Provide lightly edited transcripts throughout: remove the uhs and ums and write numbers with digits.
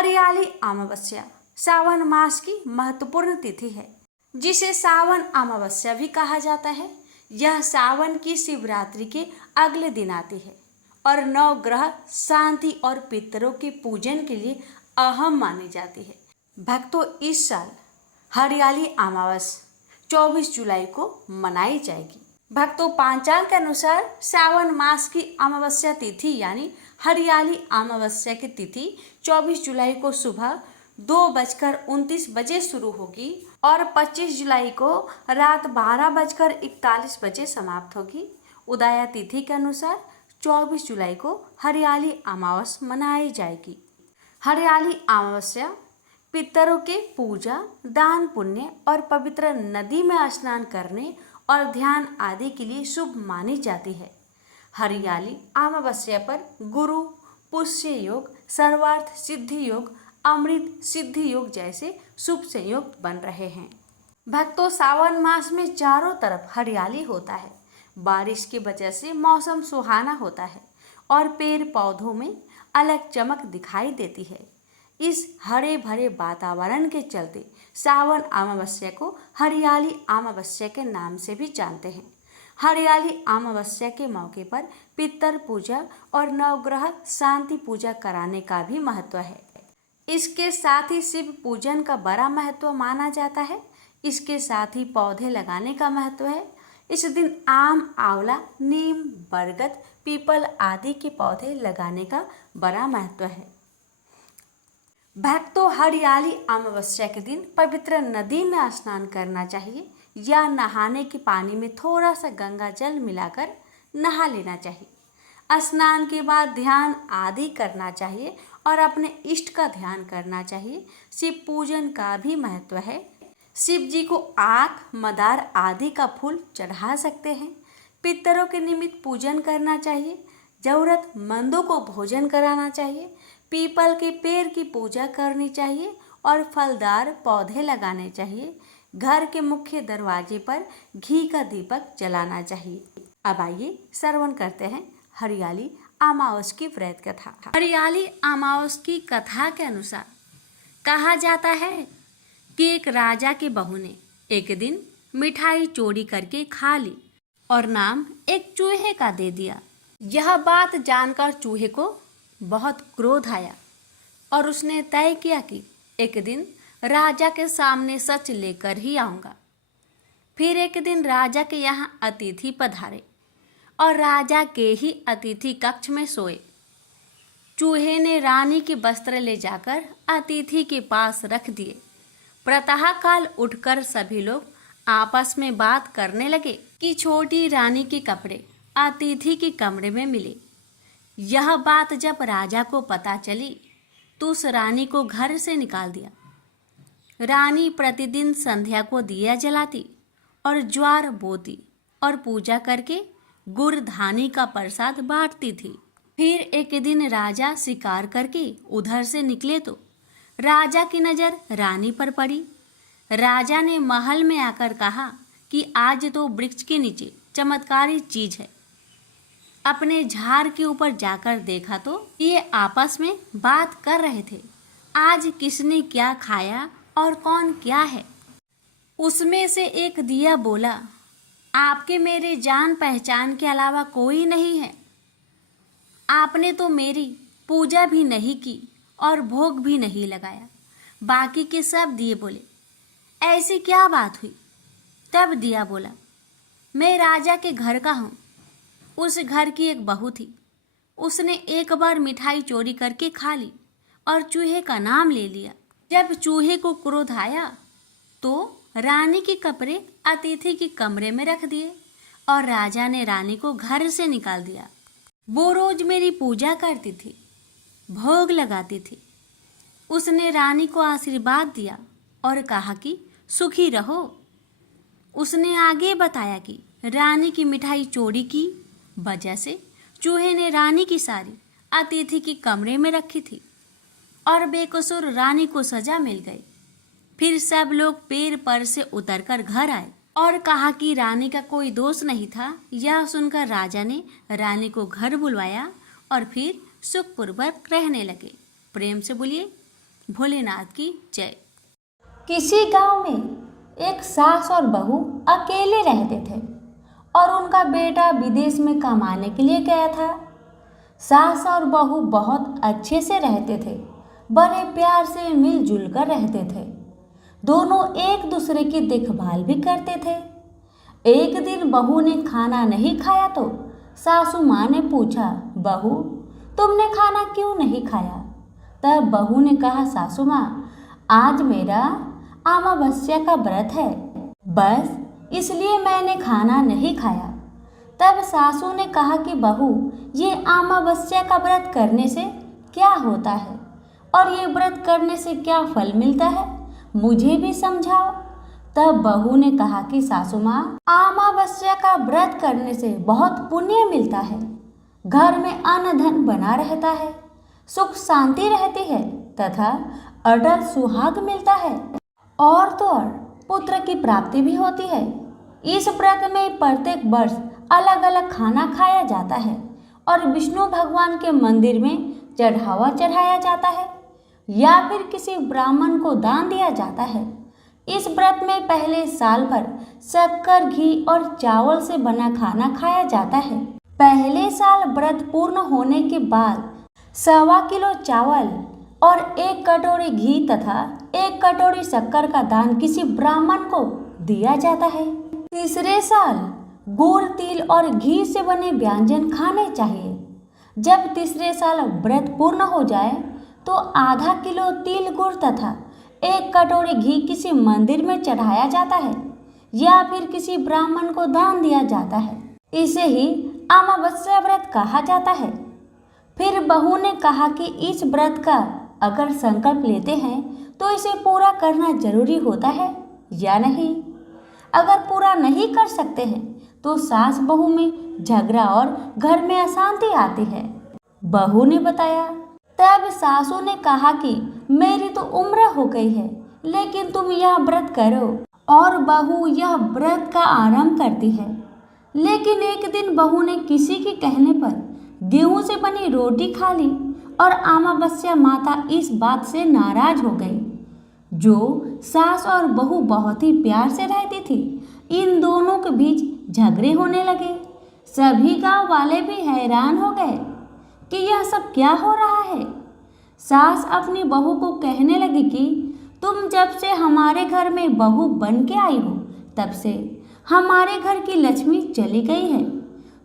हरियाली अमावस्या सावन मास की महत्वपूर्ण तिथि है, जिसे सावन अमावस्या भी कहा जाता है। यह सावन की शिवरात्रि के अगले दिन आती है और नवग्रह शांति और पितरों के पूजन के लिए अहम मानी जाती है। भक्तों, इस साल हरियाली अमावस्या 24 जुलाई को मनाई जाएगी। भक्तों, पांचांग के अनुसार सावन मास की अमावस्या तिथि यानी हरियाली अमावस्या की तिथि 24 जुलाई को सुबह 2:29 शुरू होगी और 25 जुलाई को रात 12:41 समाप्त होगी। उदया तिथि के अनुसार 24 जुलाई को हरियाली अमावस्या मनाई जाएगी। हरियाली अमावस्या पितरों के पूजा, दान पुण्य और पवित्र नदी में स्नान करने और ध्यान आदि के लिए शुभ मानी जाती है। हरियाली अमावस्या पर गुरु पुष्य योग, सर्वार्थ सिद्धि योग, अमृत सिद्धि योग जैसे शुभ संयोग बन रहे हैं। भक्तों, सावन मास में चारों तरफ हरियाली होता है। बारिश की वजह से मौसम सुहाना होता है और पेड़ पौधों में अलग चमक दिखाई देती है। इस हरे भरे वातावरण के चलते सावन अमावस्या को हरियाली अमावस्या के नाम से भी जानते हैं। हरियाली अमावस्या के मौके पर पितर पूजा और नवग्रह शांति पूजा कराने का भी महत्व है। इसके साथ ही शिव पूजन का बड़ा महत्व माना जाता है। इसके साथ ही पौधे लगाने का महत्व है। इस दिन आम, आंवला, नीम, बरगद, पीपल आदि के पौधे लगाने का बड़ा महत्व है। भक्तों, हरियाली अमावस्या के दिन पवित्र नदी में स्नान करना चाहिए या नहाने के पानी में थोड़ा सा गंगा जल मिलाकर नहा लेना चाहिए। स्नान के बाद ध्यान आदि करना चाहिए और अपने इष्ट का ध्यान करना चाहिए। शिव पूजन का भी महत्व है। शिव जी को आख, मदार आदि का फूल चढ़ा सकते हैं। पितरों के निमित्त पूजन करना चाहिए। जरूरतमंदों को भोजन कराना चाहिए। पीपल के पेड़ की पूजा करनी चाहिए और फलदार पौधे लगाने चाहिए। घर के मुख्य दरवाजे पर घी का दीपक जलाना चाहिए। अब आइए श्रवण करते हैं हरियाली अमावस्या की व्रत कथा। हरियाली अमावस्या की कथा के अनुसार कहा जाता है कि एक राजा की बहू ने एक दिन मिठाई चोरी करके खा ली और नाम एक चूहे का दे दिया। यह बात जानकर चूहे को बहुत क्रोध आया और उसने तय किया कि एक दिन राजा के सामने सच लेकर ही आऊंगा। फिर एक दिन राजा के यहाँ अतिथि पधारे और राजा के ही अतिथि कक्ष में सोए। चूहे ने रानी के वस्त्र ले जाकर अतिथि के पास रख दिए। प्रातःकाल उठकर सभी लोग आपस में बात करने लगे कि छोटी रानी के कपड़े अतिथि के कमरे में मिले। यह बात जब राजा को पता चली तो उस रानी को घर से निकाल दिया। रानी प्रतिदिन संध्या को दिया जलाती और ज्वार बोती और पूजा करके गुड़ धानी का प्रसाद बांटती थी। फिर एक दिन राजा शिकार करके उधर से निकले तो राजा की नज़र रानी पर पड़ी। राजा ने महल में आकर कहा कि आज तो वृक्ष के नीचे चमत्कारी चीज है। अपने झाड़ के ऊपर जाकर देखा तो ये आपस में बात कर रहे थे, आज किसने क्या खाया और कौन क्या है। उसमें से एक दिया बोला, आपके मेरे जान पहचान के अलावा कोई नहीं है। आपने तो मेरी पूजा भी नहीं की और भोग भी नहीं लगाया। बाकी के सब दिए बोले, ऐसी क्या बात हुई। तब दिया बोला, मैं राजा के घर का हूँ। उस घर की एक बहू थी। उसने एक बार मिठाई चोरी करके खा ली और चूहे का नाम ले लिया। जब चूहे को क्रोध आया तो रानी के कपड़े अतिथि के कमरे में रख दिए और राजा ने रानी को घर से निकाल दिया। वो रोज मेरी पूजा करती थी, भोग लगाती थी। उसने रानी को आशीर्वाद दिया और कहा कि सुखी रहो। उसने आगे बताया कि रानी की मिठाई चोरी की वजह से चूहे ने रानी की सारी अतिथि के कमरे में रखी थी और बेकसूर रानी को सजा मिल गई। फिर सब लोग पेड़ पर से उतरकर घर आए और कहा कि रानी का कोई दोष नहीं था। यह सुनकर राजा ने रानी को घर बुलवाया और फिर सुखपूर्वक रहने लगे। प्रेम से बोलिए भोलेनाथ की जय। किसी गांव में एक सास और बहू अकेले रहते थे और उनका बेटा विदेश में कमाने के लिए गया था। सास और बहू बहुत अच्छे से रहते थे, बड़े प्यार से मिलजुल कर रहते थे। दोनों एक दूसरे की देखभाल भी करते थे। एक दिन बहू ने खाना नहीं खाया तो सासू माँ ने पूछा, बहू तुमने खाना क्यों नहीं खाया? तब बहू ने कहा, सासू माँ आज मेरा अमावस्या का व्रत है, बस इसलिए मैंने खाना नहीं खाया। तब सासू ने कहा कि बहू ये अमावस्या का व्रत करने से क्या होता है और ये व्रत करने से क्या फल मिलता है, मुझे भी समझाओ। तब बहू ने कहा कि सासू माँ अमावस्या का व्रत करने से बहुत पुण्य मिलता है, घर में अन्न धन बना रहता है, सुख शांति रहती है तथा अटल सुहाग मिलता है और तो और पुत्र की प्राप्ति भी होती है। इस व्रत में प्रत्येक वर्ष अलग अलग खाना खाया जाता है और विष्णु भगवान के मंदिर में चढ़ावा चढ़ाया जाता है या फिर किसी ब्राह्मण को दान दिया जाता है। इस व्रत में पहले साल भर शक्कर, घी और चावल से बना खाना खाया जाता है। पहले साल व्रत पूर्ण होने के बाद 1.25 किलो चावल और 1 कटोरी घी तथा 1 कटोरी शक्कर का दान किसी ब्राह्मण को दिया जाता है। तीसरे साल गुड़, तिल और घी से बने व्यंजन खाने चाहिए। जब तीसरे साल व्रत पूर्ण हो जाए तो आधा किलो तिल, गुड़ तथा 1 कटोरी घी किसी मंदिर में चढ़ाया जाता है या फिर किसी ब्राह्मण को दान दिया जाता है। इसे ही अमावस्या व्रत कहा जाता है। फिर बहू ने कहा कि इस व्रत का अगर संकल्प लेते हैं तो इसे पूरा करना जरूरी होता है या नहीं। अगर पूरा नहीं कर सकते हैं तो सास बहू में झगड़ा और घर में अशांति आती है। बहू ने बताया। तब सासू ने कहा कि मेरी तो उम्र हो गई है, लेकिन तुम यह व्रत करो। और बहू यह व्रत का आरंभ करती है। लेकिन एक दिन बहू ने किसी के कहने पर गेहूं से बनी रोटी खा ली और अमावस्या माता इस बात से नाराज हो गई। जो सास और बहू बहुत ही प्यार से रहती थी, इन दोनों के बीच झगड़े होने लगे। सभी गांव वाले भी हैरान हो गए कि यह सब क्या हो रहा है। सास अपनी बहू को कहने लगी कि तुम जब से हमारे घर में बहू बन के आई हो तब से हमारे घर की लक्ष्मी चली गई है,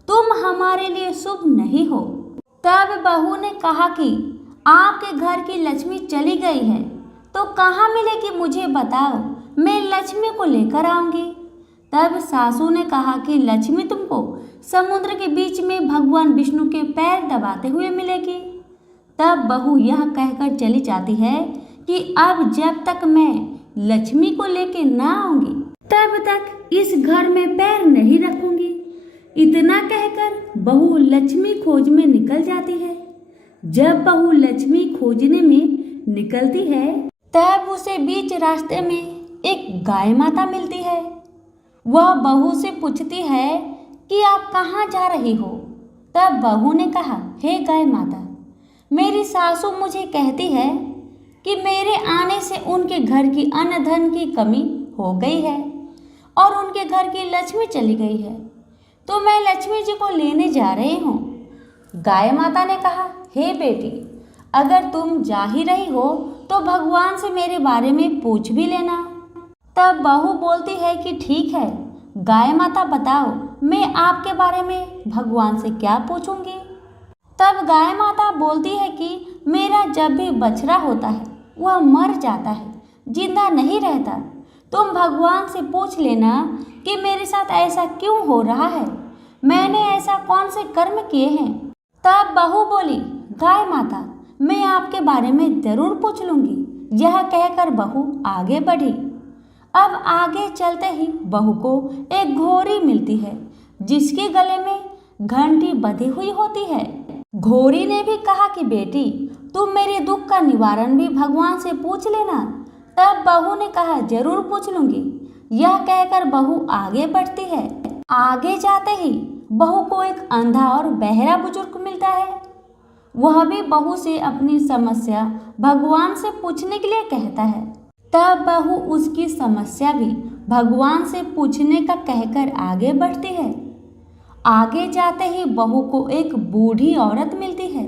तुम हमारे लिए शुभ नहीं हो। तब बहू ने कहा कि आपके घर की लक्ष्मी चली गई है तो कहाँ मिलेगी, मुझे बताओ, मैं लक्ष्मी को लेकर आऊंगी। तब सासू ने कहा कि लक्ष्मी तुमको समुद्र के बीच में भगवान विष्णु के पैर दबाते हुए मिलेगी। तब बहू यह कहकर चली जाती है कि अब जब तक मैं लक्ष्मी को लेके ना आऊंगी तब तक इस घर में पैर नहीं रखूंगी। इतना कहकर बहू लक्ष्मी खोज में निकल जाती है। जब बहू लक्ष्मी खोजने में निकलती है तब उसे बीच रास्ते में एक गाय माता मिलती है। वह बहू से पूछती है कि आप कहाँ जा रही हो। तब बहू ने कहा, हे गाय माता, मेरी सासू मुझे कहती है कि मेरे आने से उनके घर की अन्न धन की कमी हो गई है और उनके घर की लक्ष्मी चली गई है, तो मैं लक्ष्मी जी को लेने जा रही हूँ। गाय माता ने कहा, हे बेटी, अगर तुम जा ही रही हो तो भगवान से मेरे बारे में पूछ भी लेना। तब बहू बोलती है कि ठीक है गाय माता, बताओ मैं आपके बारे में भगवान से क्या पूछूंगी। तब गाय माता बोलती है कि मेरा जब भी बछड़ा होता है वह मर जाता है, जिंदा नहीं रहता। तुम भगवान से पूछ लेना कि मेरे साथ ऐसा क्यों हो रहा है, मैंने ऐसा कौन से कर्म किए हैं। तब बहू बोली, गाय माता, मैं आपके बारे में जरूर पूछ लूंगी। यह कहकर बहू आगे बढ़ी। अब आगे चलते ही बहू को एक घोड़ी मिलती है जिसके गले में घंटी बंधी हुई होती है। घोड़ी ने भी कहा कि बेटी, तुम मेरे दुख का निवारण भी भगवान से पूछ लेना। तब बहू ने कहा, जरूर पूछ लूंगी। यह कहकर बहू आगे बढ़ती है। आगे जाते ही बहू को एक अंधा और बहरा बुजुर्ग मिलता है। वह भी बहू से अपनी समस्या भगवान से पूछने के लिए कहता है। तब बहू उसकी समस्या भी भगवान से पूछने का कहकर आगे बढ़ती है। आगे जाते ही बहू को एक बूढ़ी औरत मिलती है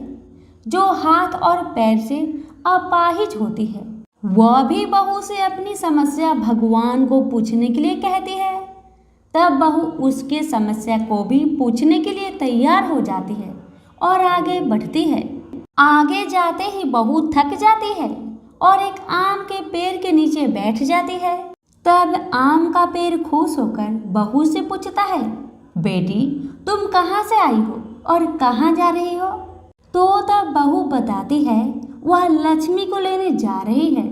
जो हाथ और पैर से अपाहिज होती है। वह भी बहू से अपनी समस्या भगवान को पूछने के लिए कहती है। तब बहू उसके समस्या को भी पूछने के लिए तैयार हो जाती है और आगे बढ़ती है। आगे जाते ही बहू थक जाती है और एक आम के पेड़ के नीचे बैठ जाती है। तब आम का पेड़ खुश होकर बहू से पूछता है, बेटी तुम कहाँ से आई हो और कहाँ जा रही हो? तो तब बहू बताती है वह लक्ष्मी को लेने जा रही है।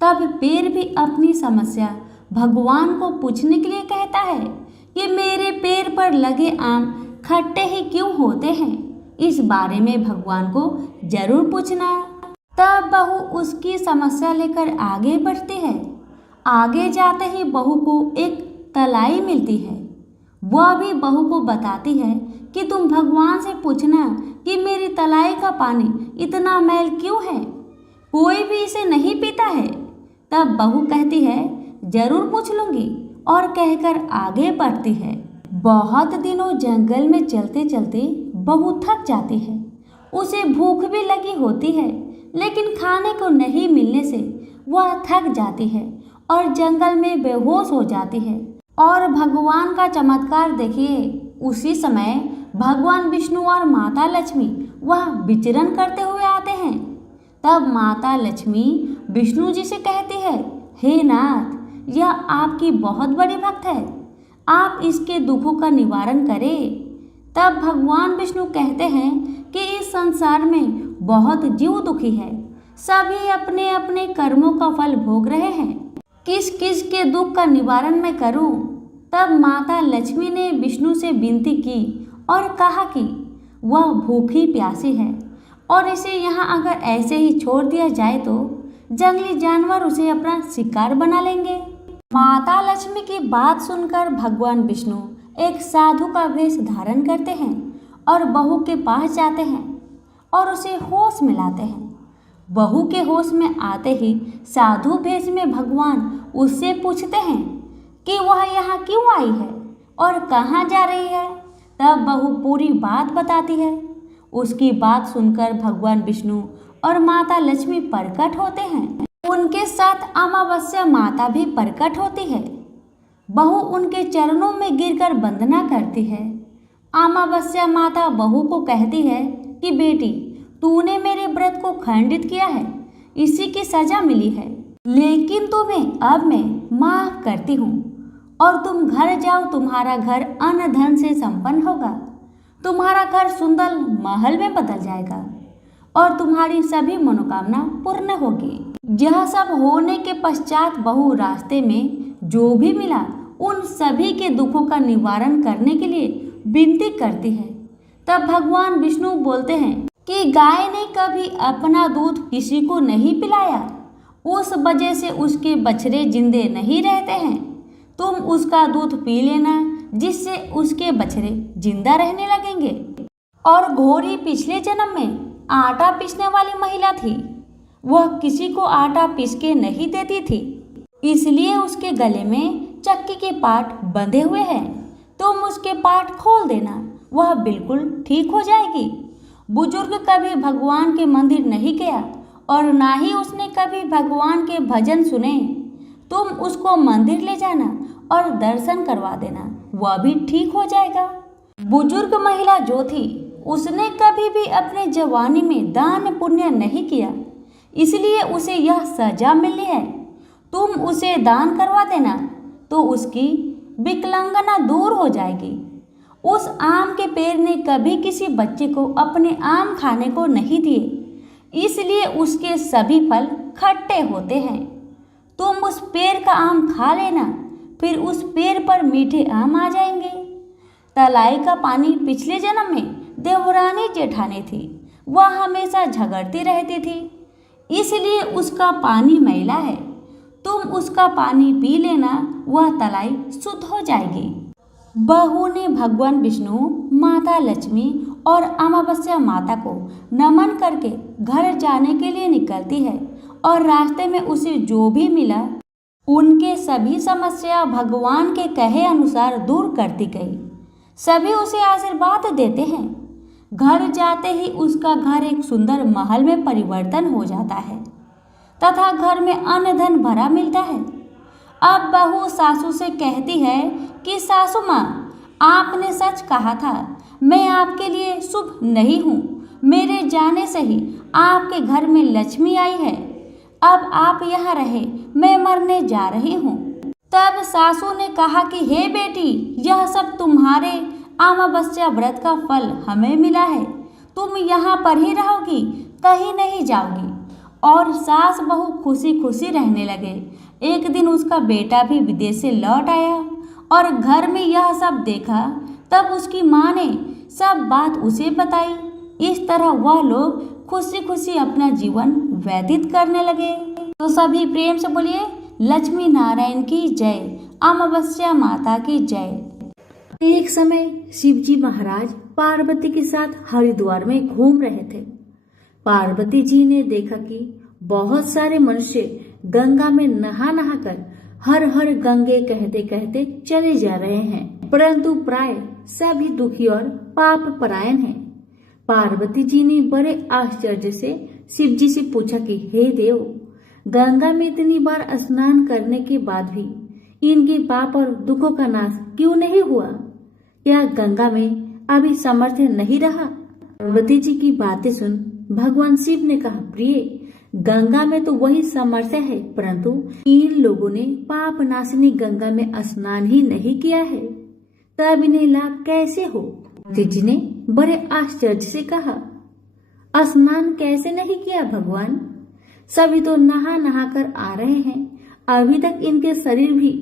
तब पेड़ भी अपनी समस्या भगवान को पूछने के लिए कहता है कि मेरे पेड़ पर लगे आम खट्टे ही क्यों होते हैं, इस बारे में भगवान को जरूर पूछना। तब बहू उसकी समस्या लेकर आगे बढ़ती है। आगे जाते ही बहू को एक तलाई मिलती है। वह भी बहू को बताती है कि तुम भगवान से पूछना कि मेरी तलाई का पानी इतना मैल क्यों है, कोई भी इसे नहीं पीता है। तब बहू कहती है जरूर पूछ लूंगी और कहकर आगे बढ़ती है। बहुत दिनों जंगल में चलते चलते बहू थक जाती है। उसे भूख भी लगी होती है, लेकिन खाने को नहीं मिलने से वह थक जाती है और जंगल में बेहोश हो जाती है। और भगवान का चमत्कार देखिए, उसी समय भगवान विष्णु और माता लक्ष्मी वह विचरण करते हुए आते हैं। तब माता लक्ष्मी विष्णु जी से कहती है, हे नाथ, यह आपकी बहुत बड़ी भक्त है, आप इसके दुखों का निवारण करें। तब भगवान विष्णु कहते हैं कि इस संसार में बहुत जीव दुखी है, सभी अपने अपने कर्मों का फल भोग रहे हैं, किस किस के दुख का निवारण मैं करूं? तब माता लक्ष्मी ने विष्णु से विनती की और कहा कि वह भूखी प्यासी है और इसे यहाँ अगर ऐसे ही छोड़ दिया जाए तो जंगली जानवर उसे अपना शिकार बना लेंगे। माता लक्ष्मी की बात सुनकर भगवान विष्णु एक साधु का वेश धारण करते हैं और बहू के पास जाते हैं और उसे होश में लाते हैं। बहू के होश में आते ही साधु वेश में भगवान उससे पूछते हैं कि वह यहाँ क्यों आई है और कहाँ जा रही है। तब बहू पूरी बात बताती है। उसकी बात सुनकर भगवान विष्णु और माता लक्ष्मी प्रकट होते हैं। उनके साथ अमावस्या माता भी प्रकट होती है। बहू उनके चरणों में गिरकर वंदना करती है। अमावस्या माता बहू को कहती है कि बेटी, तूने मेरे व्रत को खंडित किया है, इसी की सजा मिली है, लेकिन तुम्हें अब मैं माफ करती हूँ और तुम घर जाओ। तुम्हारा घर अन्न धन से संपन्न होगा, तुम्हारा घर सुंदर महल में बदल जाएगा और तुम्हारी सभी मनोकामना पूर्ण होगी। यह सब होने के पश्चात बहू रास्ते में जो भी मिला उन सभी के दुखों का निवारण करने के लिए विनती करती है। तब भगवान विष्णु बोलते हैं कि गाय ने कभी अपना दूध किसी को नहीं पिलाया, उस वजह से उसके बछड़े जिंदे नहीं रहते हैं। तुम उसका दूध पी लेना, जिससे उसके बछड़े जिंदा रहने लगेंगे। और घोड़ी पिछले जन्म में आटा पीसने वाली महिला थी। वह किसी को आटा पीस के नहीं देती थी, इसलिए उसके गले में चक्की के पाट बंधे हुए हैं। तुम उसके पाट खोल देना, वह बिल्कुल ठीक हो जाएगी। बुजुर्ग कभी भगवान के मंदिर नहीं गया और ना ही उसने कभी भगवान के भजन सुने। तुम उसको मंदिर ले जाना और दर्शन करवा देना, वह भी ठीक हो जाएगा। बुजुर्ग महिला जो थी उसने कभी भी अपने जवानी में दान पुण्य नहीं किया, इसलिए उसे यह सजा मिली है। तुम उसे दान करवा देना तो उसकी विकलांगना दूर हो जाएगी। उस आम के पेड़ ने कभी किसी बच्चे को अपने आम खाने को नहीं दिए, इसलिए उसके सभी फल खट्टे होते हैं। तुम उस पेड़ का आम खा लेना, फिर उस पेड़ पर मीठे आम आ जाएंगे। तलाई का पानी पिछले जन्म में देवरानी जेठानी थी, वह हमेशा झगड़ती रहती थी, इसलिए उसका पानी मैला है। तुम उसका पानी पी लेना, वह तलाई शुद्ध हो जाएगी। बहू ने भगवान विष्णु, माता लक्ष्मी और अमावस्या माता को नमन करके घर जाने के लिए निकलती है और रास्ते में उसे जो भी मिला उनके सभी समस्या भगवान के कहे अनुसार दूर करती गई। सभी उसे आशीर्वाद देते हैं। घर जाते ही उसका घर एक सुंदर महल में परिवर्तन हो जाता है तथा घर में अन्न धन भरा मिलता है। अब बहू सासू से कहती है कि सासू माँ, आपने सच कहा था, मैं आपके लिए शुभ नहीं हूँ। मेरे जाने से ही आपके घर में लक्ष्मी आई है। अब आप यहाँ रहे, मैं मरने जा रही हूँ। तब सासू ने कहा कि हे बेटी, यह सब तुम्हारे अमावस्या व्रत का फल हमें मिला है। तुम यहाँ पर ही रहोगी, कहीं नहीं जाओगी। और सास बहू खुशी खुशी रहने लगे। एक दिन उसका बेटा भी विदेश से लौट आया और घर में यह सब देखा। तब उसकी माँ ने सब बात उसे बताई। इस तरह वह लोग खुशी खुशी अपना जीवन व्यतीत करने लगे। तो सभी प्रेम से बोलिए, लक्ष्मी नारायण की जय, अमावस्या माता की जय। एक समय शिवजी महाराज पार्वती के साथ हरिद्वार में घूम रहे थे। पार्वती जी ने देखा कि बहुत सारे मनुष्य गंगा में नहा नहा कर हर हर गंगे कहते कहते चले जा रहे हैं, परंतु प्राय सभी दुखी और पाप परायण हैं। पार्वती जी ने बड़े आश्चर्य से शिव जी से पूछा कि हे देव, गंगा में इतनी बार स्नान करने के बाद भी इनके पाप और दुखों का नाश क्यों नहीं हुआ? क्या गंगा में अभी सामर्थ्य नहीं रहा? पार्वती जी की बातें सुन भगवान शिव ने कहा, प्रिय, गंगा में तो वही सामर्थ्य है, परंतु इन लोगों ने पाप नाशिनी गंगा में स्नान ही नहीं किया है, तब इन्हें लाभ कैसे हो? पार्वती जी ने बड़े आश्चर्य से कहा, स्नान कैसे नहीं किया भगवान? सभी तो नहा नहा कर आ रहे हैं, अभी तक इनके शरीर भी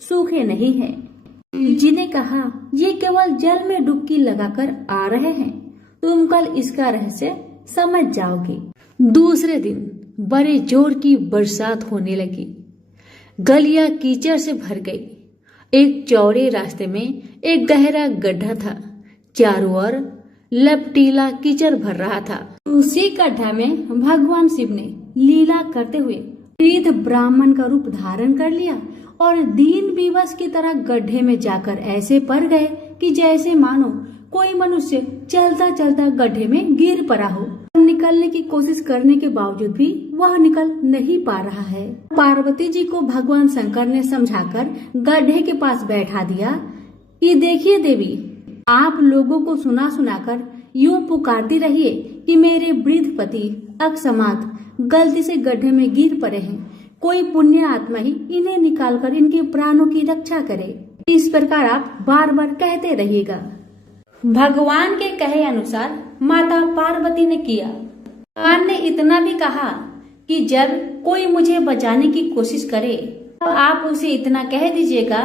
सूखे नहीं हैं। जी ने कहा, ये केवल जल में डुबकी लगाकर आ रहे हैं, तुम कल इसका रहस्य समझ जाओगे। दूसरे दिन बड़े जोर की बरसात होने लगी। गलियां कीचड़ से भर गई। एक चौड़े रास्ते में एक गहरा गड्ढा था। चारों ओर लपटीला कीचड़ भर रहा था। उसी गड्ढा में भगवान शिव ने लीला करते हुए वृद्ध ब्राह्मण का रूप धारण कर लिया और दीन विवश की तरह गड्ढे में जाकर ऐसे पड़ गए कि जैसे मानो कोई मनुष्य चलता चलता गड्ढे में गिर पड़ा हो। निकलने की कोशिश करने के बावजूद भी वह निकल नहीं पा रहा है। पार्वती जी को भगवान शंकर ने समझाकर गड्ढे के पास बैठा दिया कि देखिए देवी, आप लोगों को सुना सुनाकर यूं पुकारती रहिए कि मेरे वृद्ध पति अकस्मात गलती से गड्ढे में गिर पड़े हैं, कोई पुण्य आत्मा ही इन्हें निकालकर इनके प्राणों की रक्षा करे। इस प्रकार आप बार बार कहते रहिएगा। भगवान के कहे अनुसार माता पार्वती ने किया। भगवान ने इतना भी कहा कि जब कोई मुझे बचाने की कोशिश करे तो आप उसे इतना कह दीजिएगा,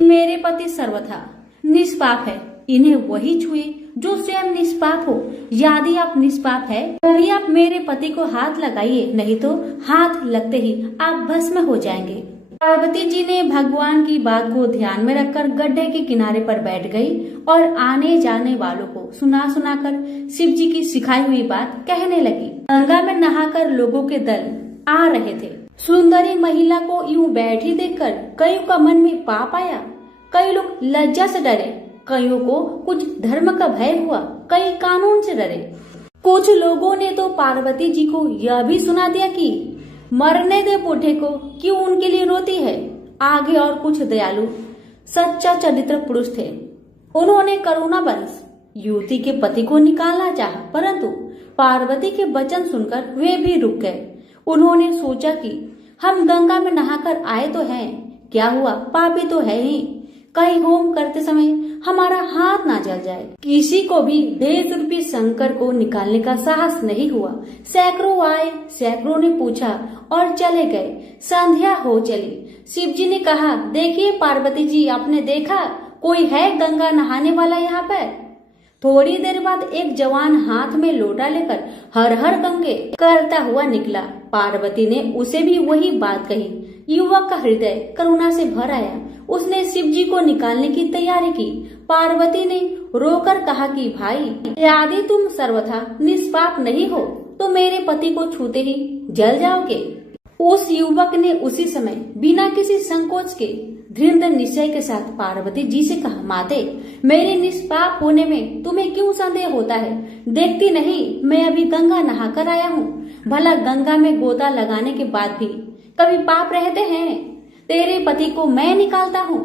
मेरे पति सर्वथा निष्पाप है, इन्हें वही छुए जो स्वयं निष्पाप हो। यदि आप निष्पाप है तभी आप मेरे पति को हाथ लगाइए, नहीं तो हाथ लगते ही आप भस्म हो जाएंगे। पार्वती जी ने भगवान की बात को ध्यान में रखकर गड्ढे के किनारे पर बैठ गई और आने जाने वालों को सुना सुनाकर शिव जी की सिखाई हुई बात कहने लगी। गंगा में नहाकर लोगों के दल आ रहे थे। सुंदरी महिला को यूं बैठी देखकर कईयों का मन में पाप आया। कई लोग लज्जा से डरे, कईयों को कुछ धर्म का भय हुआ, कई कानून से डरे। कुछ लोगों ने तो पार्वती जी को यह भी सुना दिया कि मरने दे बूढ़े को, क्यों उनके लिए रोती है। आगे और कुछ दयालु सच्चा चरित्र पुरुष थे। उन्होंने करुणावश युवती के पति को निकालना चाहा, परंतु पार्वती के वचन सुनकर वे भी रुक गए। उन्होंने सोचा कि हम गंगा में नहाकर आए तो हैं, क्या हुआ, पापी तो है ही, कहीं होम करते समय हमारा हाथ ना जल जाए। किसी को भी भेद रूपी शंकर को निकालने का साहस नहीं हुआ। सैकड़ों आए, सैकड़ों ने पूछा और चले गए। संध्या हो चली। शिव जी ने कहा, देखिए पार्वती जी, आपने देखा कोई है गंगा नहाने वाला यहाँ पर? थोड़ी देर बाद एक जवान हाथ में लोटा लेकर हर हर गंगे करता हुआ निकला। पार्वती ने उसे भी वही बात कही। युवक का हृदय करुणा से भर आया। उसने शिव जी को निकालने की तैयारी की। पार्वती ने रोकर कहा कि भाई, यदि तुम सर्वथा निष्पाप नहीं हो तो मेरे पति को छूते ही जल जाओगे। उस युवक ने उसी समय बिना किसी संकोच के दृढ़ निश्चय के साथ पार्वती जी से कहा, माते, मेरे निष्पाप होने में तुम्हें क्यों संदेह होता है? देखती नहीं, मैं अभी गंगा नहा कर आया हूँ। भला गंगा में गोता लगाने के बाद भी कभी पाप रहते हैं? तेरे पति को मैं निकालता हूँ।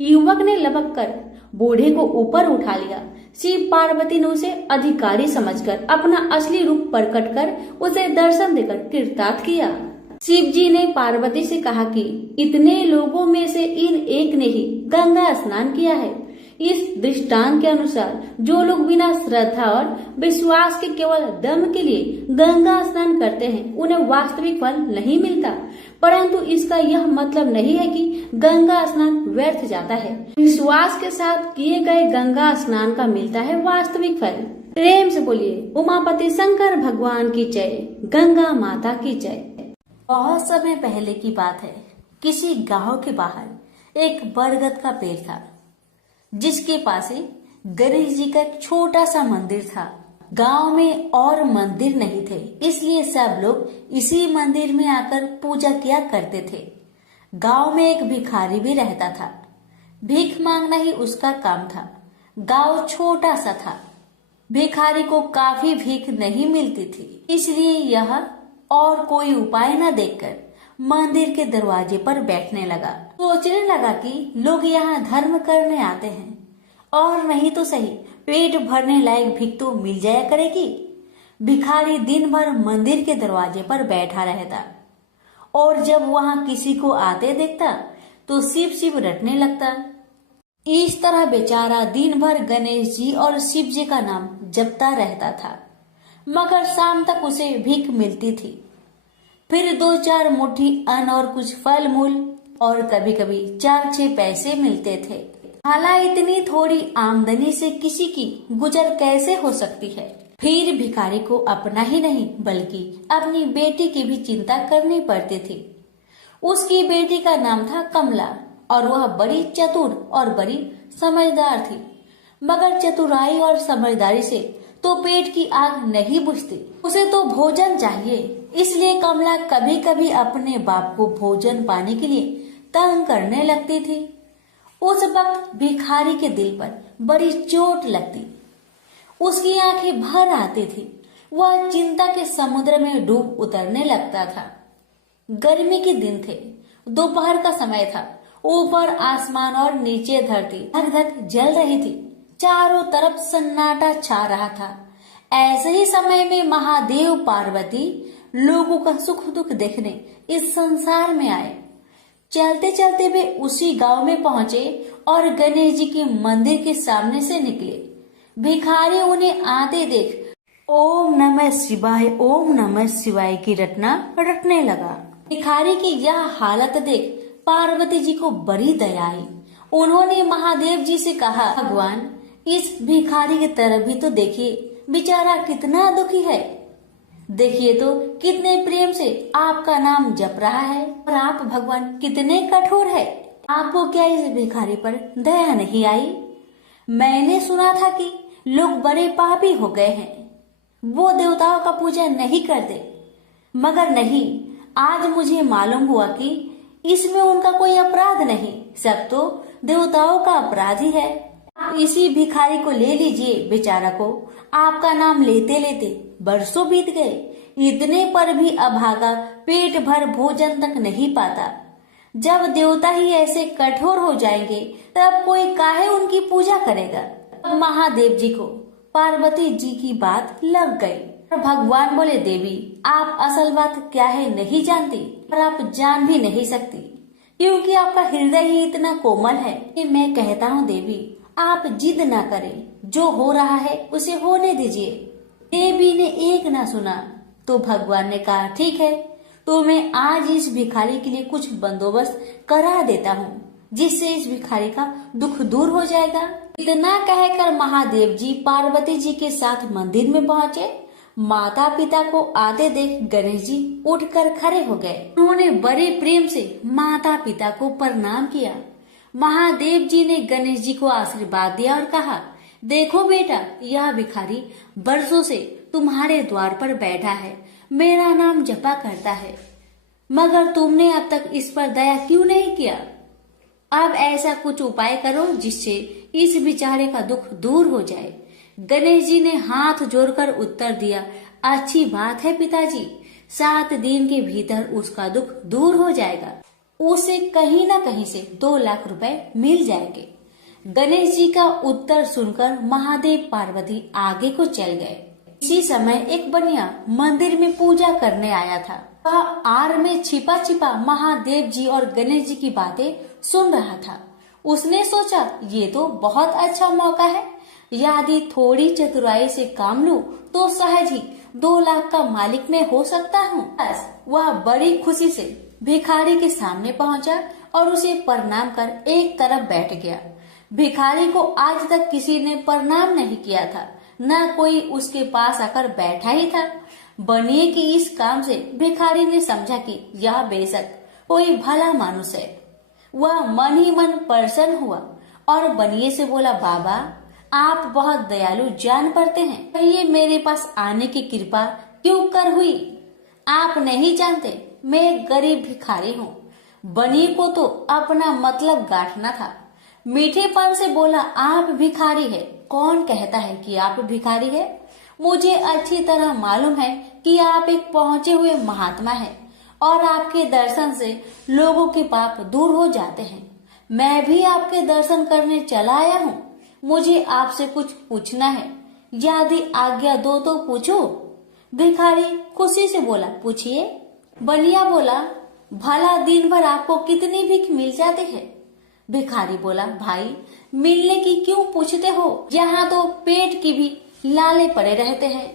युवक ने लपक कर बूढ़े को ऊपर उठा लिया। शिव पार्वती ने उसे अधिकारी समझकर अपना असली रूप प्रकट कर उसे दर्शन देकर कृतार्थ किया। शिव जी ने पार्वती से कहा कि इतने लोगों में से इन एक ने ही गंगा स्नान किया है। इस दृष्टांत के अनुसार जो लोग बिना श्रद्धा और विश्वास के केवल दम के लिए गंगा स्नान करते हैं उन्हें वास्तविक फल नहीं मिलता, परंतु इसका यह मतलब नहीं है कि गंगा स्नान व्यर्थ जाता है। विश्वास के साथ किए गए गंगा स्नान का मिलता है वास्तविक फल। प्रेम से बोलिए उमापति शंकर भगवान की जय, गंगा माता की जय। बहुत समय पहले की बात है। किसी गांव के बाहर एक बरगद का पेड़ था, जिसके पास ही गणेश जी का एक छोटा सा मंदिर था। गांव में और मंदिर नहीं थे, इसलिए सब लोग इसी मंदिर में आकर पूजा किया करते थे। गांव में एक भिखारी भी रहता था। भीख मांगना ही उसका काम था। गांव छोटा सा था। भिखारी को काफी भीख नहीं मिलती थी, इसलिए यह और कोई उपाय न देखकर मंदिर के दरवाजे पर बैठने लगा। सोचने लगा कि लोग यहाँ धर्म करने आते हैं और नहीं तो सही पेट भरने लायक भीख तो मिल जाया करेगी। भिखारी दिन भर मंदिर के दरवाजे पर बैठा रहता और जब वहाँ किसी को आते देखता तो शिव शिव रटने लगता। इस तरह बेचारा दिन भर गणेश जी और शिव जी का नाम जपता रहता था, मगर शाम तक उसे भीख मिलती थी। फिर 2-4 मुट्ठी अन्न और कुछ फल मूल और कभी कभी 4-6 पैसे मिलते थे। हालांकि इतनी थोड़ी आमदनी से किसी की गुजर कैसे हो सकती है। फिर भिखारी को अपना ही नहीं बल्कि अपनी बेटी की भी चिंता करनी पड़ती थी। उसकी बेटी का नाम था कमला और वह बड़ी चतुर और बड़ी समझदार थी, मगर चतुराई और समझदारी से तो पेट की आग नहीं बुझती। उसे तो भोजन चाहिए, इसलिए कमला कभी कभी अपने बाप को भोजन पाने के लिए तंग करने लगती थी। उस वक्त भिखारी के दिल पर बड़ी चोट लगती। उसकी आंखें भर आती थी। वह चिंता के समुद्र में डूब उतरने लगता था। गर्मी के दिन थे, दोपहर का समय था। ऊपर आसमान और नीचे धरती धक धक जल रही थी। चारों तरफ सन्नाटा छा रहा था। ऐसे ही समय में महादेव पार्वती लोगों का सुख दुख देखने इस संसार में आए। चलते चलते वे उसी गांव में पहुंचे और गणेश जी के मंदिर के सामने से निकले। भिखारी उन्हें आते देख ओम नमः शिवाय, ओम नमः शिवाय की रटना रटने लगा। भिखारी की यह हालत देख पार्वती जी को बड़ी दया आई। उन्होंने महादेव जी से कहा, भगवान, इस भिखारी की तरफ भी तो देखिए, बेचारा कितना दुखी है। देखिए तो कितने प्रेम से आपका नाम जप रहा है और आप भगवान कितने कठोर है। आपको क्या इस भिखारी पर दया नहीं आई? मैंने सुना था कि लोग बड़े पापी हो गए हैं, वो देवताओं का पूजा नहीं करते, मगर नहीं, आज मुझे मालूम हुआ कि इसमें उनका कोई अपराध नहीं, सब तो देवताओं का अपराध ही है। आप इसी भिखारी को ले लीजिए। बेचारा को आपका नाम लेते लेते बरसों बीत गए, इतने पर भी अभागा पेट भर भोजन तक नहीं पाता। जब देवता ही ऐसे कठोर हो जाएंगे तब कोई काहे उनकी पूजा करेगा। अब महादेव जी को पार्वती जी की बात लग गई। भगवान बोले, देवी, आप असल बात क्या है नहीं जानती और आप जान भी नहीं सकती, क्योंकि आपका हृदय ही इतना कोमल है कि मैं कहता हूँ देवी, आप जिद ना करें, जो हो रहा है उसे होने दीजिए। देवी ने एक ना सुना तो भगवान ने कहा, ठीक है, तो मैं आज इस भिखारी के लिए कुछ बंदोबस्त करा देता हूँ, जिससे इस भिखारी का दुख दूर हो जाएगा। इतना कहकर महादेव जी पार्वती जी के साथ मंदिर में पहुँचे। माता पिता को आते देख गणेश जी उठकर खड़े हो गए। उन्होंने बड़े प्रेम से माता पिता को प्रणाम किया। महादेव जी ने गणेश जी को आशीर्वाद दिया और कहा, देखो बेटा, यह भिखारी बरसों से तुम्हारे द्वार पर बैठा है, मेरा नाम जपा करता है, मगर तुमने अब तक इस पर दया क्यों नहीं किया? अब ऐसा कुछ उपाय करो जिससे इस बेचारे का दुख दूर हो जाए। गणेश जी ने हाथ जोड़कर उत्तर दिया, अच्छी बात है पिताजी, 7 दिन के भीतर उसका दुख दूर हो जाएगा, उसे कहीं न कहीं से 2 लाख रुपए मिल जाएंगे। गणेश जी का उत्तर सुनकर महादेव पार्वती आगे को चल गए। इसी समय एक बनिया मंदिर में पूजा करने आया था। वह आड़ में छिपा छिपा महादेव जी और गणेश जी की बातें सुन रहा था। उसने सोचा, ये तो बहुत अच्छा मौका है, यदि थोड़ी चतुराई से काम लूं तो सहज ही 2 लाख का मालिक मैं हो सकता हूँ। बस वह बड़ी खुशी से भिखारी के सामने पहुंचा और उसे प्रणाम कर एक तरफ बैठ गया। भिखारी को आज तक किसी ने प्रणाम नहीं किया था, न कोई उसके पास आकर बैठा ही था। बनिए की इस काम से भिखारी ने समझा कि यह बेशक कोई भला मानुष है। वह मन ही मन प्रसन्न हुआ और बनिए से बोला, बाबा आप बहुत दयालु जान पड़ते हैं, कहिए मेरे पास आने की कृपा क्यों कर हुई? आप नहीं जानते मैं एक गरीब भिखारी हूँ। बनिए को तो अपना मतलब गांठना था। मीठेपन से बोला, आप भिखारी है? कौन कहता है कि आप भिखारी है? मुझे अच्छी तरह मालूम है कि आप एक पहुंचे हुए महात्मा हैं और आपके दर्शन से लोगों के पाप दूर हो जाते हैं। मैं भी आपके दर्शन करने चला आया हूँ। मुझे आपसे कुछ पूछना है, यदि आज्ञा दो तो पूछो? भिखारी खुशी से बोला, पूछिए। बनिया बोला, भला दिन भर आपको कितनी भीख मिल जाती है? भिखारी बोला, भाई मिलने की क्यों पूछते हो, यहाँ तो पेट की भी लाले पड़े रहते हैं।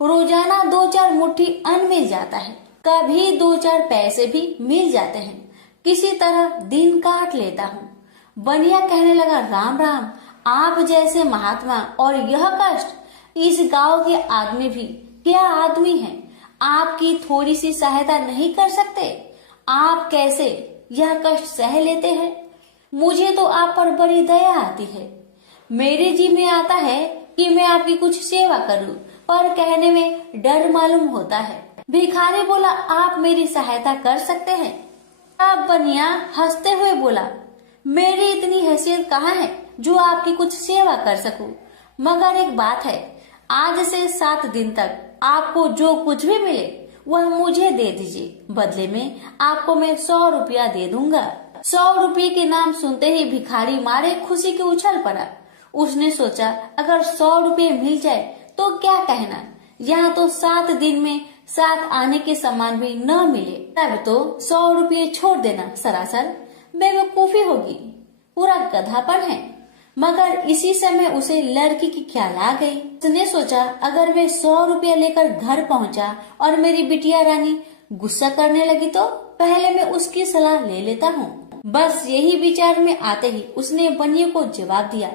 रोजाना 2-4 मुट्ठी अन्न मिल जाता है, कभी 2-4 पैसे भी मिल जाते हैं, किसी तरह दिन काट लेता हूँ। बनिया कहने लगा, राम राम, आप जैसे महात्मा और यह कष्ट, इस गांव के आदमी भी क्या आदमी हैं? आपकी थोड़ी सी सहायता नहीं कर सकते? आप कैसे यह कष्ट सह लेते हैं? मुझे तो आप पर बड़ी दया आती है। मेरे जी में आता है कि मैं आपकी कुछ सेवा करूं, पर कहने में डर मालूम होता है। भिखारी बोला, आप मेरी सहायता कर सकते हैं? अब बनिया हंसते हुए बोला, मेरी इतनी हैसियत कहाँ है जो आपकी कुछ सेवा कर सकूं, मगर एक बात है, आज से 7 दिन तक आपको जो कुछ भी मिले वह मुझे दे दीजिए, बदले में आपको मैं 100 रुपया दे दूंगा। 100 रुपये के नाम सुनते ही भिखारी मारे खुशी के उछल पड़ा। उसने सोचा, अगर 100 रुपये मिल जाए तो क्या कहना, यहाँ तो 7 दिन में 7 आने के सामान भी न मिले, तब तो 100 रुपये छोड़ देना सरासर बेवकूफी होगी, पूरा गधापन है। मगर इसी समय उसे लड़की की ख्याल आ गई। उसने सोचा, अगर मैं 100 रुपया लेकर घर पहुंचा और मेरी बिटिया रानी गुस्सा करने लगी तो पहले मैं उसकी सलाह ले लेता हूँ। बस यही विचार में आते ही उसने बनिए को जवाब दिया,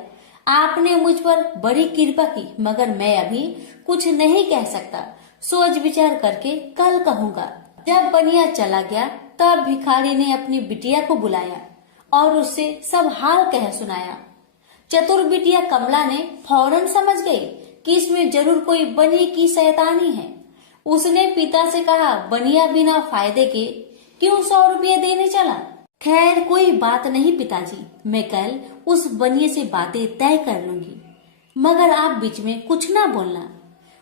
आपने मुझ पर बड़ी कृपा की, मगर मैं अभी कुछ नहीं कह सकता, सोच विचार करके कल कहूँगा। जब बनिया चला गया तब भिखारी ने अपनी बिटिया को बुलाया और उससे सब हाल कह सुनाया। चतुर बिटिया कमला ने फौरन समझ गई कि इसमें जरूर कोई बनिए की शैतानी है। उसने पिता से कहा, बनिया बिना फायदे के क्यों 100 रुपये देने चला? खैर कोई बात नहीं पिताजी, मैं कल उस बनिए से बातें तय कर लूंगी, मगर आप बीच में कुछ ना बोलना।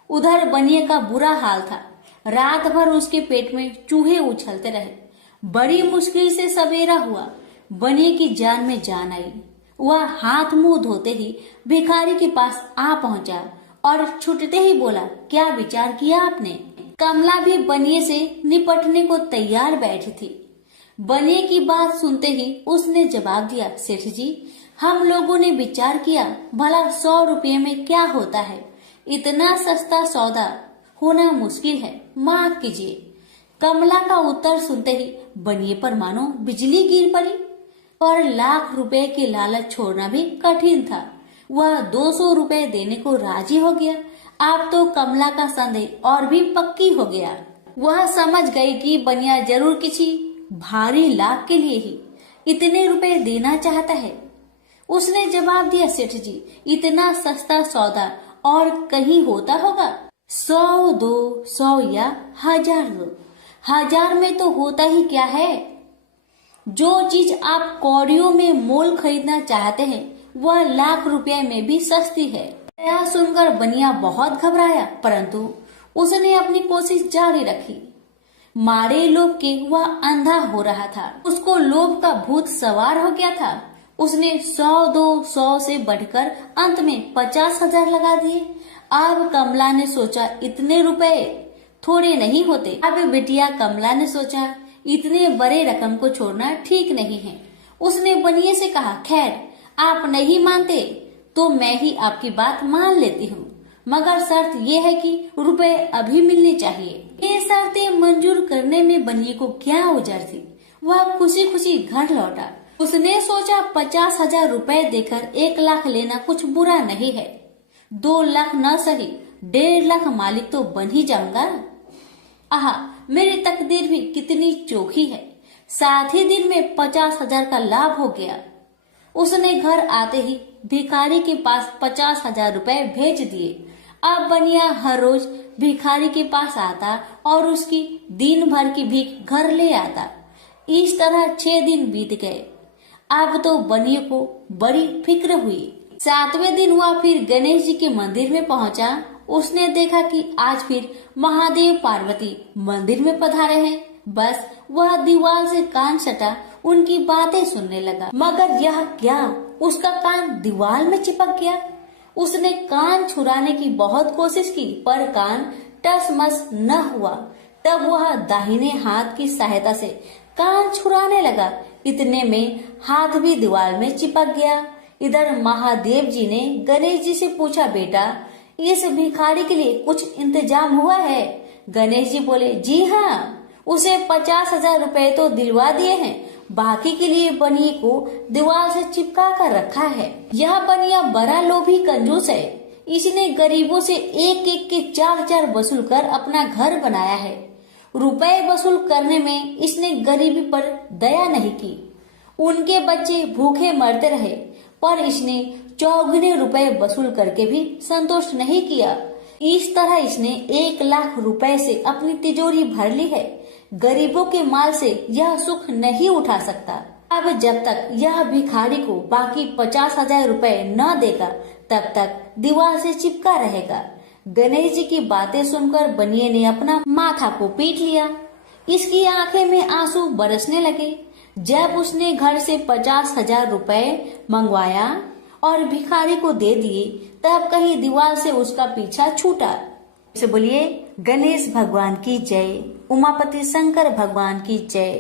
उधर बनिए का बुरा हाल था, रात भर उसके पेट में चूहे उछलते रहे। बड़ी मुश्किल से सवेरा हुआ, बनिए की जान में जान आई। वह हाथ मुंह धोते ही भिखारी के पास आ पहुंचा और छूटते ही बोला, क्या विचार किया आपने? कमला भी बनिए से निपटने को तैयार बैठी थी। बनिए की बात सुनते ही उसने जवाब दिया, सेठ जी, हम लोगों ने विचार किया, भला 100 रुपये में क्या होता है, इतना सस्ता सौदा होना मुश्किल है, माफ कीजिए। कमला का उत्तर सुनते ही बनिए पर मानो बिजली गिर पड़ी, और लाख रुपए के लालच छोड़ना भी कठिन था। वह 200 रुपए देने को राजी हो गया। अब तो कमला का संदेह और भी पक्की हो गया। वह समझ गई कि बनिया जरूर किसी भारी लाभ के लिए ही इतने रुपए देना चाहता है। उसने जवाब दिया, सेठ जी, इतना सस्ता सौदा और कहीं होता होगा? 100 दो, 100 या 1000 दो। 1000 में तो होता ही क्या है? जो चीज आप कौड़ियों में मोल खरीदना चाहते हैं वह लाख रुपए में भी सस्ती है। यह सुनकर बनिया बहुत घबराया, परंतु उसने अपनी कोशिश जारी रखी। मारे लोभ के वह अंधा हो रहा था। उसको लोभ का भूत सवार हो गया था। उसने 100 दो, 100 से बढ़कर अंत में 50,000 लगा दिए। अब कमला ने सोचा, इतने रुपए थोड़े नहीं होते। अब बिटिया कमला ने सोचा, इतने बड़े रकम को छोड़ना ठीक नहीं है। उसने बनिए से कहा, खैर आप नहीं मानते तो मैं ही आपकी बात मान लेती हूँ, मगर शर्त यह है कि रुपए अभी मिलने चाहिए। ये शर्तें मंजूर करने में बनिए को क्या उजर थी। वह खुशी खुशी घर लौटा। उसने सोचा 50,000 रुपए देकर 1 लाख लेना कुछ बुरा नहीं है। 2 लाख न सही 1.5 लाख मालिक तो बन ही जाऊंगा। आहा, मेरी तकदीर भी कितनी चोखी है। साथ ही दिन में 50,000 का लाभ हो गया। उसने घर आते ही भिखारी के पास 50,000 रुपए भेज दिए। अब बनिया हर रोज भिखारी के पास आता और उसकी दिन भर की भीख घर ले आता। इस तरह 6 दिन बीत गए। अब तो बनिए को बड़ी फिक्र हुई। 7वें दिन वह फिर गणेश जी के मंदिर में पहुंचा। उसने देखा कि आज फिर महादेव पार्वती मंदिर में पधारे हैं। बस वह दीवार से कान सटा उनकी बातें सुनने लगा, मगर यह क्या, उसका कान दीवार में चिपक गया। उसने कान छुड़ाने की बहुत कोशिश की, पर कान टसमस न हुआ। तब वह दाहिने हाथ की सहायता से कान छुड़ाने लगा। इतने में हाथ भी दीवार में चिपक गया। इधर महादेव जी ने गणेश जी से पूछा, बेटा इस भिखारी के लिए कुछ इंतजाम हुआ है? गणेश जी बोले, जी हाँ, उसे 50,000 रुपए तो दिलवा दिए हैं, बाकी के लिए बनिए को दीवार से चिपका कर रखा है। यह बनिया बड़ा लोभी कंजूस है। इसने गरीबों से एक एक के 4 वसूल कर अपना घर बनाया है। रुपए वसूल करने में इसने गरीबी पर दया नहीं की। उनके बच्चे भूखे मरते रहे, पर इसने 4 रुपए वसूल करके भी संतोष नहीं किया। इस तरह इसने 1 लाख रुपए से अपनी तिजोरी भर ली है। गरीबों के माल से यह सुख नहीं उठा सकता। अब जब तक यह भिखारी को बाकी 50,000 रुपए न देगा, तब तक दीवार से चिपका रहेगा। गणेश जी की बातें सुनकर बनिए ने अपना माथा को पीट लिया। इसकी आंखें में आंसू बरसने लगे। जब उसने घर से 50,000 रुपए मंगवाया और भिखारी को दे दिए, तब कहीं दीवार से उसका पीछा छूटा। से बोलिए गणेश भगवान की जय, उमापति शंकर भगवान की जय।